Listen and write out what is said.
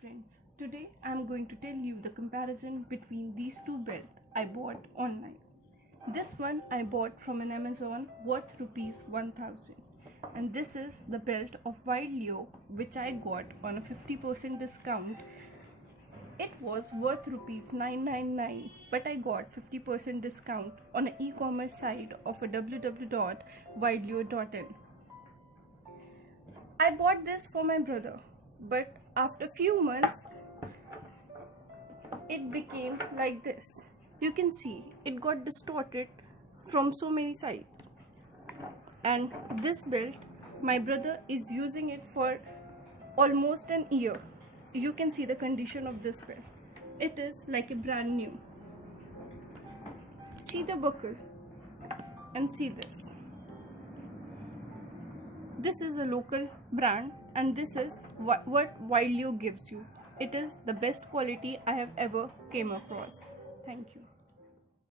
friends, today I am going to tell you the comparison between these two belts I bought online. This one I bought from an Amazon worth rupees 1000, and this is the belt of Wildleo which I got on a 50% discount. It was worth rupees 999, but I got 50% discount on an e-commerce site of a www.wildleo.in. I bought this for my brother, but after few months it became like this. You can see it got distorted from so many sides, and this belt my brother is using it for almost an year. You can see the condition of this belt. It is like a brand new. See the buckle and see this. This is a local brand, and this is what Wildleo gives you. It is the best quality I have ever came across. Thank you.